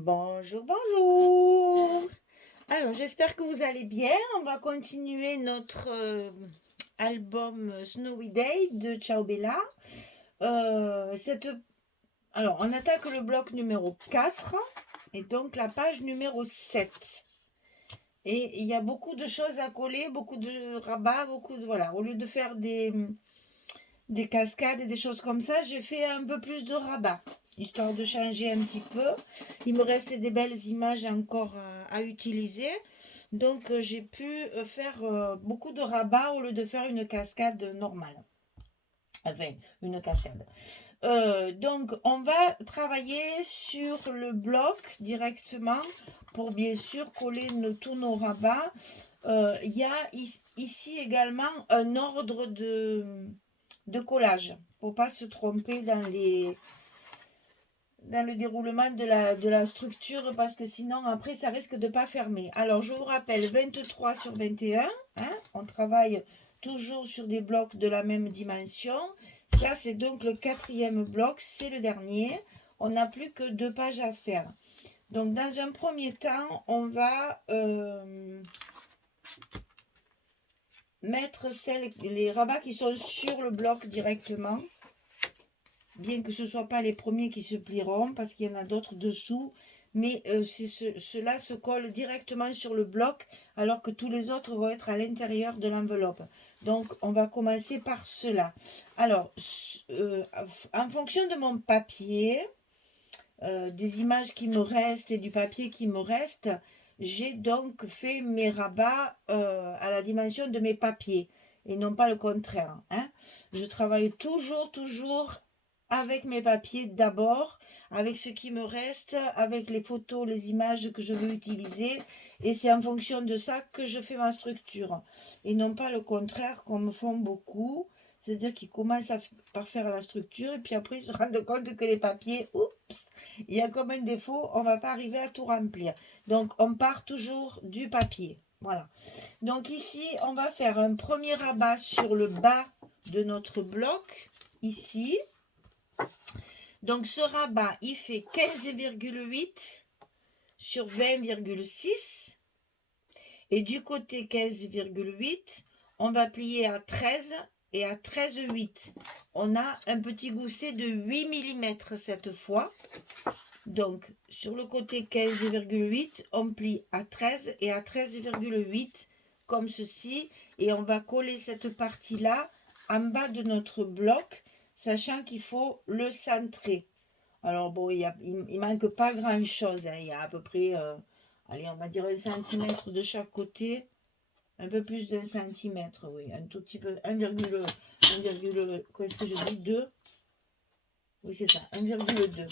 Bonjour, bonjour. Alors, j'espère que vous allez bien. On va continuer notre album Snowy Day de Ciao Bella. Euh, cette... Alors, on attaque le bloc numéro 4 et donc la page numéro 7. Et il y a beaucoup de choses à coller, beaucoup de rabats, beaucoup de... Voilà, au lieu de faire des cascades et des choses comme ça, j'ai fait un peu plus de rabat, histoire de changer un petit peu. Il me restait des belles images encore à utiliser. Donc j'ai pu faire beaucoup de rabat au lieu de faire une cascade normale. Enfin, une cascade. Donc on va travailler sur le bloc directement pour bien sûr coller tous nos rabats. Il y a ici également un ordre de collage pour pas se tromper dans le déroulement de la structure parce que sinon après ça risque de pas fermer. Alors je vous rappelle 23 sur 21, hein, on travaille toujours sur des blocs de la même dimension. Ça c'est donc le quatrième bloc, c'est le dernier. On n'a plus que 2 pages à faire. Donc dans un premier temps, on va mettre les rabats qui sont sur le bloc directement, bien que ce ne soit pas les premiers qui se plieront parce qu'il y en a d'autres dessous, mais ceux-là se collent directement sur le bloc alors que tous les autres vont être à l'intérieur de l'enveloppe. Donc on va commencer par cela. Alors en fonction de mon papier, des images qui me restent et du papier qui me reste, j'ai donc fait mes rabats à la dimension de mes papiers et non pas le contraire, hein. Je travaille toujours avec mes papiers d'abord, avec ce qui me reste, avec les photos, les images que je veux utiliser, et c'est en fonction de ça que je fais ma structure et non pas le contraire comme font beaucoup. C'est-à-dire qu'ils commencent par faire la structure et puis après ils se rendent compte que les papiers, oups, il y a comme un défaut, on ne va pas arriver à tout remplir. Donc on part toujours du papier. Voilà. Donc ici, on va faire un premier rabat sur le bas de notre bloc, ici. Donc ce rabat, il fait 15,8 sur 20,6. Et du côté 15,8, on va plier à 13 et à 13,8. On a un petit gousset de 8 mm cette fois. Donc, sur le côté 15,8, on plie à 13 et à 13,8, comme ceci. Et on va coller cette partie-là en bas de notre bloc, sachant qu'il faut le centrer. Alors, bon, il manque pas grand-chose, hein. Il y a à peu près, allez, on va dire 1 centimètre de chaque côté. Un peu plus d'un centimètre, oui. Un tout petit peu, 1, qu'est-ce que je dis, 2. Oui, c'est ça, 1,2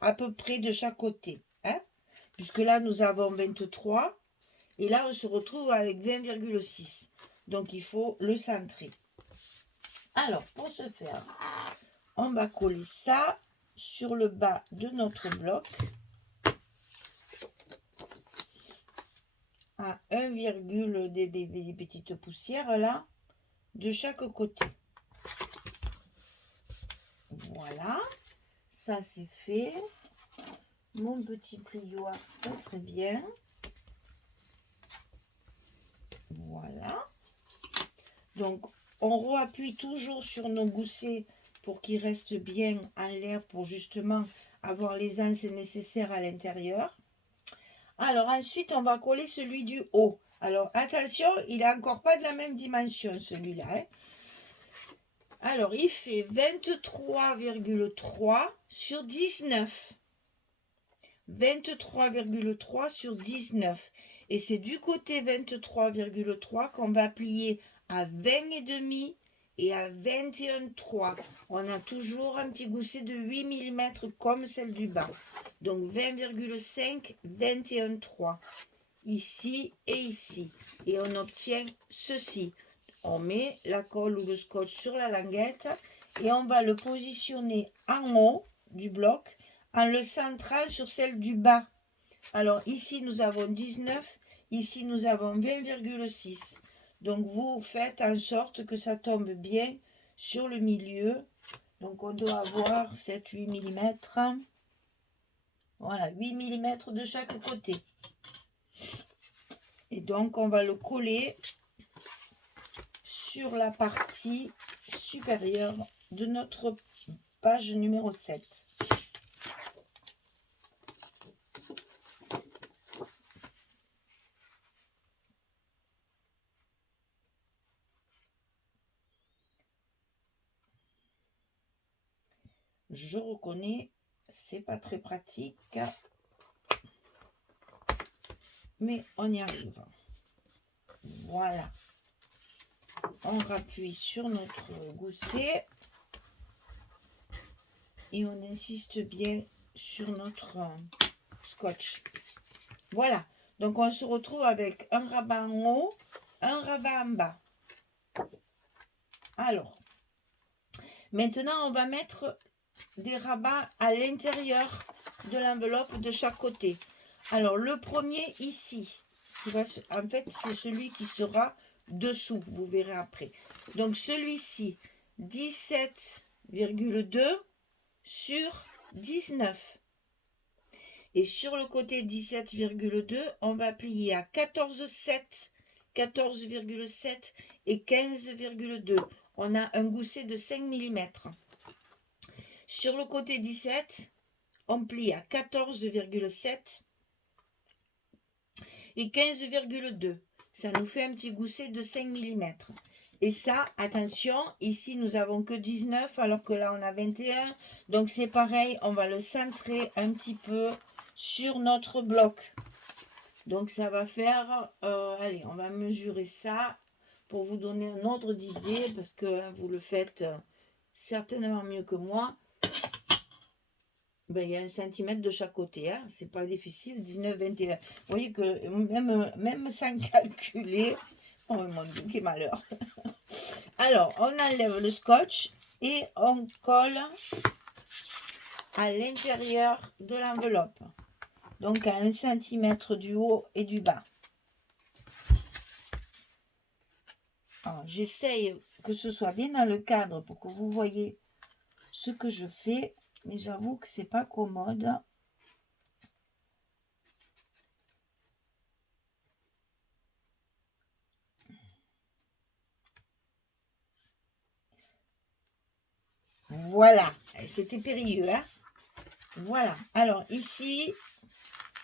à peu près de chaque côté, hein, puisque là nous avons 23 et là on se retrouve avec 20,6, donc il faut le centrer. Alors pour ce faire, on va coller ça sur le bas de notre bloc à 1, des petites poussières là de chaque côté. Voilà, ça c'est fait. Mon petit plioir, ça serait bien. Voilà. Donc, on appuie toujours sur nos goussets pour qu'ils restent bien en l'air pour justement avoir l'aisance nécessaire à l'intérieur. Alors, ensuite, on va coller celui du haut. Alors, attention, il n'est encore pas de la même dimension, celui-là, hein. Alors, il fait 23,3 sur 19. 23,3 sur 19. Et c'est du côté 23,3 qu'on va plier à 20,5 et à 21,3. On a toujours un petit gousset de 8 mm comme celle du bas. Donc 20,5, 21,3. Ici et ici. Et on obtient ceci. On met la colle ou le scotch sur la languette et on va le positionner en haut du bloc en le centrant sur celle du bas. Alors ici nous avons 19, ici nous avons 20,6. Donc vous faites en sorte que ça tombe bien sur le milieu. Donc on doit avoir 7-8 mm. Voilà, 8 mm de chaque côté. Et donc, on va le coller sur la partie supérieure de notre page numéro 7. Je reconnais, c'est pas très pratique, mais on y arrive. Voilà. On rappuie sur notre gousset et on insiste bien sur notre scotch. Voilà. Donc on se retrouve avec un rabat en haut, un rabat en bas. Alors, maintenant on va mettre des rabats à l'intérieur de l'enveloppe de chaque côté. Alors le premier ici, en fait c'est celui qui sera dessous, vous verrez après. Donc celui-ci, 17,2 sur 19. Et sur le côté 17,2, on va plier à 14,7, 14,7 et 15,2. On a un gousset de 5 mm. Sur le côté 17, on plie à 14,7 et 15,2. Ça nous fait un petit gousset de 5 mm. Et ça, attention, ici nous avons que 19 alors que là on a 21. Donc c'est pareil, on va le centrer un petit peu sur notre bloc. Donc ça va faire, allez, on va mesurer ça pour vous donner un ordre d'idée parce que vous le faites certainement mieux que moi. Ben, il y a 1 cm de chaque côté, hein. C'est pas difficile, 19, 21. Vous voyez que même sans calculer, oh mon Dieu, quel malheur. Alors, on enlève le scotch et on colle à l'intérieur de l'enveloppe. Donc à 1 cm du haut et du bas. J'essaye que ce soit bien dans le cadre pour que vous voyez ce que je fais. Mais j'avoue que c'est pas commode. Voilà, c'était périlleux, hein. Voilà, alors ici,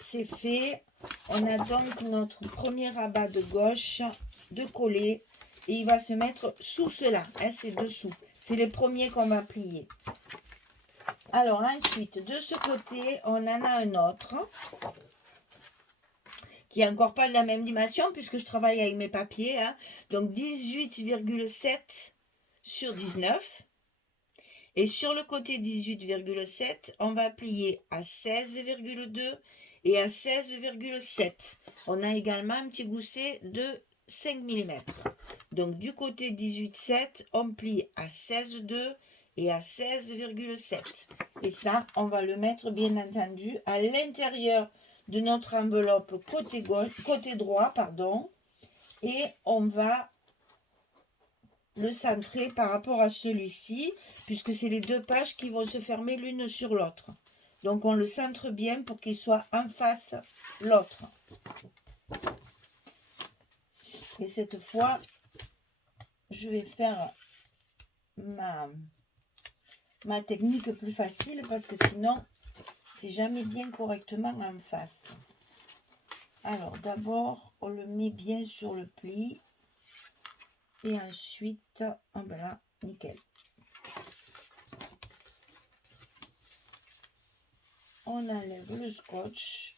c'est fait. On a donc notre premier rabat de gauche de coller. Et il va se mettre sous cela, hein, c'est dessous. C'est les premiers qu'on va plier. Alors ensuite, de ce côté, on en a un autre qui n'est encore pas de la même dimension puisque je travaille avec mes papiers. Hein. Donc 18,7 sur 19. Et sur le côté 18,7, on va plier à 16,2 et à 16,7. On a également un petit gousset de 5 mm. Donc du côté 18,7, on plie à 16,2 et à 16,7. Et ça, on va le mettre bien entendu à l'intérieur de notre enveloppe côté gauche, côté droit, pardon. Et on va le centrer par rapport à celui-ci, puisque c'est les deux pages qui vont se fermer l'une sur l'autre. Donc on le centre bien pour qu'il soit en face l'autre. Et cette fois, je vais faire ma technique plus facile parce que sinon, c'est jamais bien correctement en face. Alors d'abord, on le met bien sur le pli. Et ensuite, oh ben là, nickel. On enlève le scotch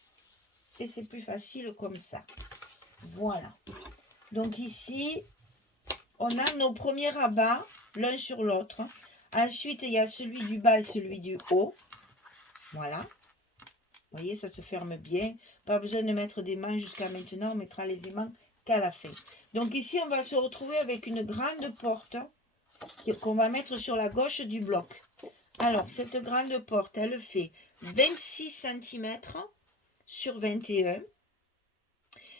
et c'est plus facile comme ça. Voilà. Donc ici, on a nos premiers rabats l'un sur l'autre. Ensuite, il y a celui du bas et celui du haut. Voilà. Vous voyez, ça se ferme bien. Pas besoin de mettre des mains jusqu'à maintenant. On mettra les aimants qu'à la fin. Donc ici, on va se retrouver avec une grande porte qu'on va mettre sur la gauche du bloc. Alors, cette grande porte, elle fait 26 cm sur 21.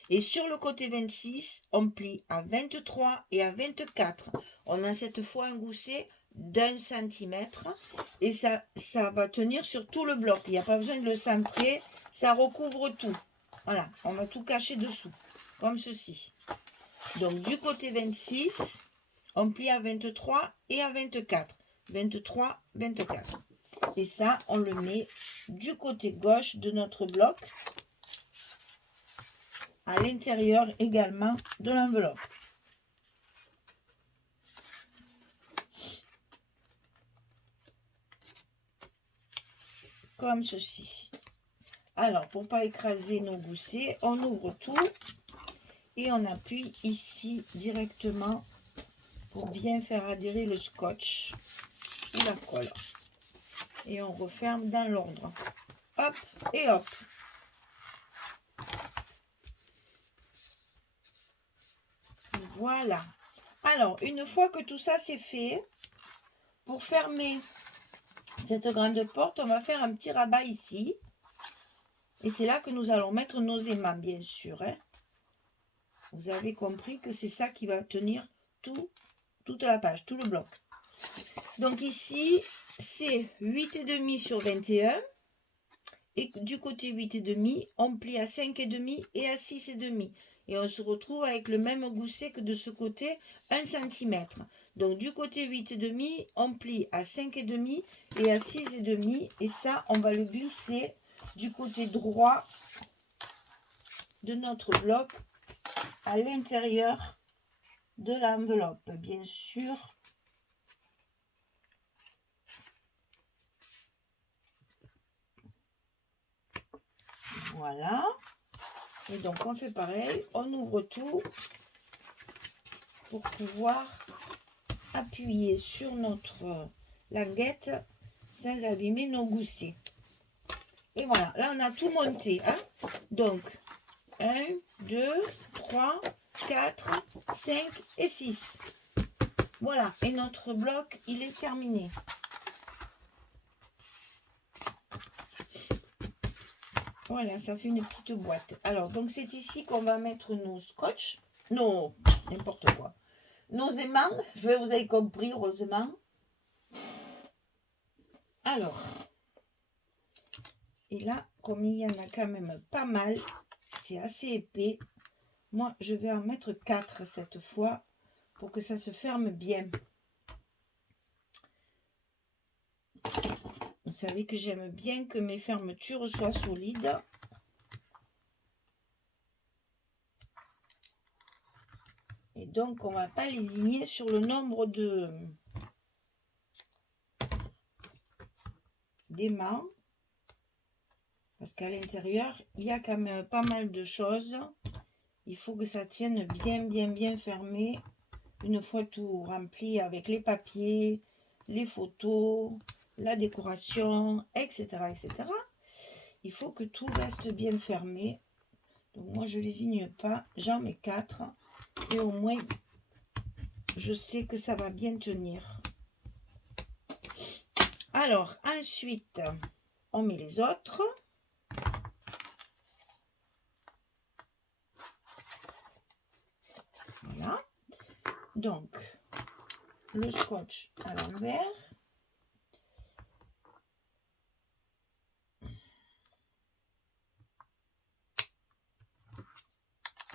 Et sur le côté 26, on plie à 23 et à 24. On a cette fois un gousset d'1 centimètre et ça va tenir sur tout le bloc. Il n'y a pas besoin de le centrer, ça recouvre tout. Voilà, on va tout cacher dessous, comme ceci. Donc du côté 26, on plie à 23 et à 24. 23, 24. Et ça, on le met du côté gauche de notre bloc, à l'intérieur également de l'enveloppe. Comme ceci. Alors, pour ne pas écraser nos goussets, on ouvre tout et on appuie ici directement pour bien faire adhérer le scotch ou la colle. Et on referme dans l'ordre. Hop et hop. Voilà. Alors, une fois que tout ça c'est fait, pour fermer cette grande porte, on va faire un petit rabat ici. Et c'est là que nous allons mettre nos aimants, bien sûr. Hein. Vous avez compris que c'est ça qui va tenir toute la page, tout le bloc. Donc ici, c'est 8,5 sur 21. Et du côté 8,5, on plie à 5,5 et à 6,5. Et on se retrouve avec le même gousset que de ce côté, 1 cm. Donc du côté 8,5, on plie à 5,5 et à 6,5. Et ça, on va le glisser du côté droit de notre bloc à l'intérieur de l'enveloppe, bien sûr. Voilà. Et donc on fait pareil, on ouvre tout pour pouvoir appuyer sur notre languette sans abîmer nos goussets. Et voilà, là on a tout monté. Hein. Donc 1, 2, 3, 4, 5 et 6. Voilà, et notre bloc, il est terminé. Voilà, ça fait une petite boîte. Alors, donc c'est ici qu'on va mettre nos scotch. Non, n'importe quoi. Nos aimants, vous avez compris, heureusement. Alors, et là, comme il y en a quand même pas mal, c'est assez épais. Moi, je vais en mettre 4 cette fois pour que ça se ferme bien. Vous savez que j'aime bien que mes fermetures soient solides. Et donc, on ne va pas lésigner sur le nombre d'aimants. Parce qu'à l'intérieur, il y a quand même pas mal de choses. Il faut que ça tienne bien fermé. Une fois tout rempli avec les papiers, les photos, la décoration, etc. Il faut que tout reste bien fermé. Donc moi, je ne lésigne pas. J'en mets 4. Et au moins, je sais que ça va bien tenir. Alors, ensuite, on met les autres. Voilà. Donc, le scotch à l'envers.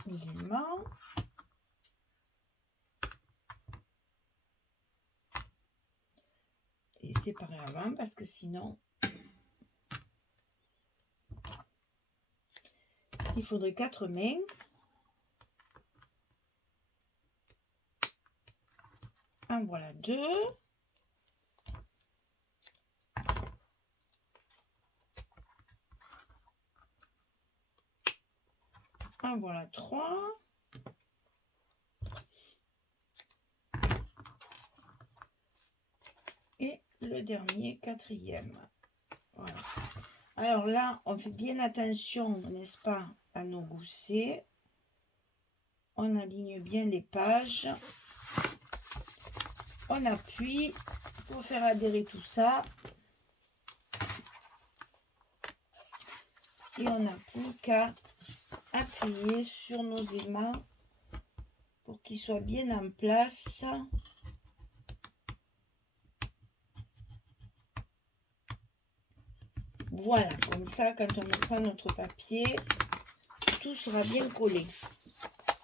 L'aimant. Et séparer avant parce que sinon, il faudrait 4 mains. En voilà 2. En voilà 3. Et le dernier, 4e. Voilà. Alors là, on fait bien attention, n'est-ce pas, à nos goussets. On aligne bien les pages. On appuie pour faire adhérer tout ça. Et on n'a plus qu'à appuyer sur nos aimants pour qu'ils soient bien en place. Voilà, comme ça, quand on mettra notre papier, tout sera bien collé.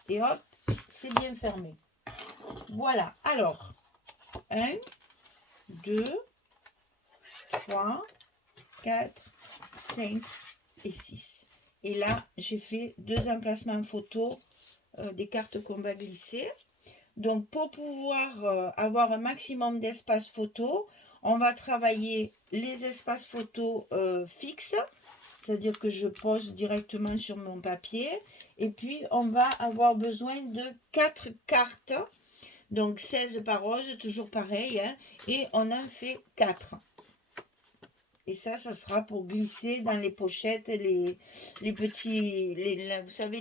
Et hop, c'est bien fermé. Voilà, alors, 1, 2, 3, 4, 5 et 6. Et là, j'ai fait 2 emplacements photo des cartes qu'on va glisser. Donc, pour pouvoir avoir un maximum d'espace photo, on va travailler les espaces photo fixes, c'est-à-dire que je pose directement sur mon papier. Et puis, on va avoir besoin de 4 cartes, donc 16 par rose, toujours pareil, hein, et on en fait 4. Et ça sera pour glisser dans les pochettes, les petits, vous savez,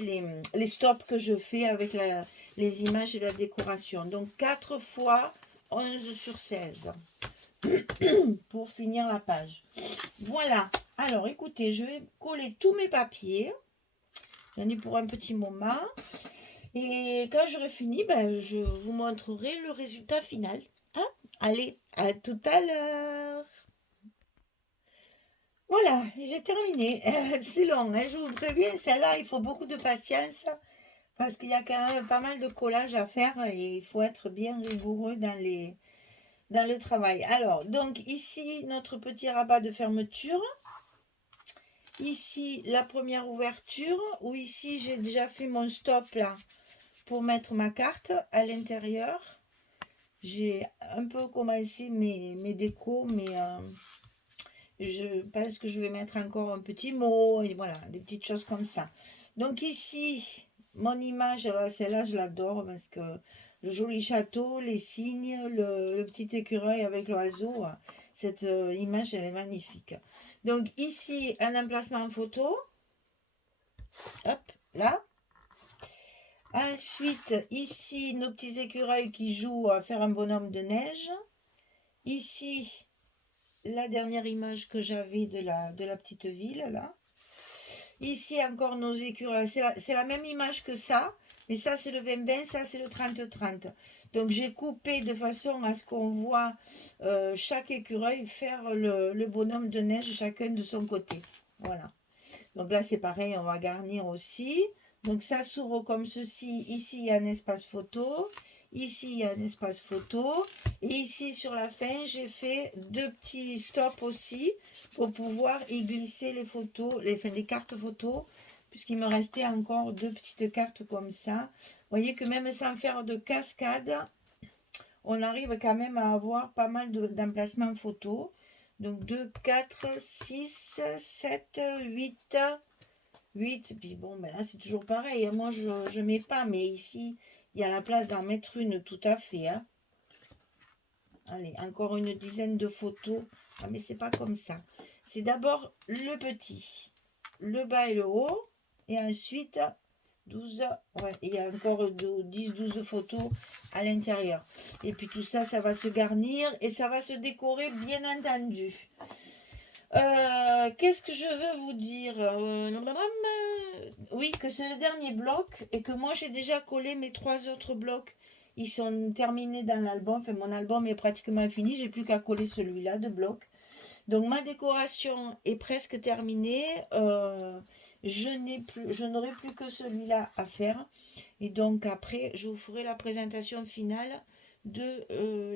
les stops que je fais avec les images et la décoration. Donc 4 fois 11 sur 16 pour finir la page. Voilà. Alors écoutez, je vais coller tous mes papiers. J'en ai pour un petit moment. Et quand j'aurai fini, ben, je vous montrerai le résultat final. Hein? Allez, à tout à l'heure. Voilà, j'ai terminé. C'est long, hein, je vous préviens, celle-là, il faut beaucoup de patience parce qu'il y a quand même pas mal de collage à faire et il faut être bien rigoureux dans le travail. Alors, donc ici, notre petit rabat de fermeture. Ici, la première ouverture où ici, j'ai déjà fait mon stop là pour mettre ma carte à l'intérieur. J'ai un peu commencé mes décos, mais... je pense que je vais mettre encore un petit mot, et voilà, des petites choses comme ça. Donc ici, mon image, alors celle-là, je l'adore parce que le joli château, les cygnes, le petit écureuil avec l'oiseau, cette image, elle est magnifique. Donc ici, un emplacement en photo. Hop, là. Ensuite, ici, nos petits écureuils qui jouent à faire un bonhomme de neige. Ici, la dernière image que j'avais de la petite ville, là. Ici, encore nos écureuils. C'est la même image que ça, mais ça, c'est le 20-20, ça, c'est le 30-30. Donc, j'ai coupé de façon à ce qu'on voit chaque écureuil faire le bonhomme de neige, chacun de son côté. Voilà. Donc là, c'est pareil, on va garnir aussi. Donc, ça s'ouvre comme ceci. Ici, il y a un espace photo. Ici, il y a un espace photo. Et ici, sur la fin, j'ai fait 2 petits stops aussi pour pouvoir y glisser les photos, les cartes photos, puisqu'il me restait encore 2 petites cartes comme ça. Vous voyez que même sans faire de cascade, on arrive quand même à avoir pas mal d'emplacements photos. Donc 2, 4, 6, 7, 8... 8, puis bon, ben là, c'est toujours pareil. Moi, je ne mets pas, mais ici, il y a la place d'en mettre une tout à fait. Hein. Allez, encore une dizaine de photos. Ah, mais c'est pas comme ça. C'est d'abord le petit, le bas et le haut. Et ensuite, 12, ouais, il y a encore 10-12 photos à l'intérieur. Et puis tout ça, ça va se garnir et ça va se décorer, bien entendu. Qu'est-ce que je veux vous dire oui, que c'est le dernier bloc et que moi j'ai déjà collé mes 3 autres blocs. Ils sont terminés dans l'album. Enfin, mon album est pratiquement fini. J'ai plus qu'à coller celui-là de bloc. Donc ma décoration est presque terminée. Je n'aurai plus que celui-là à faire. Et donc après, je vous ferai la présentation finale de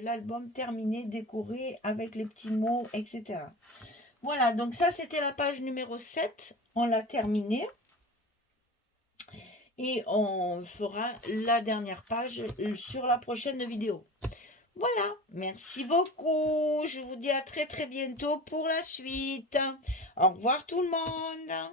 l'album terminé, décoré avec les petits mots, etc. Voilà, donc ça c'était la page numéro 7, on l'a terminée. Et on fera la dernière page sur la prochaine vidéo. Voilà, merci beaucoup. Je vous dis à très très bientôt pour la suite. Au revoir tout le monde.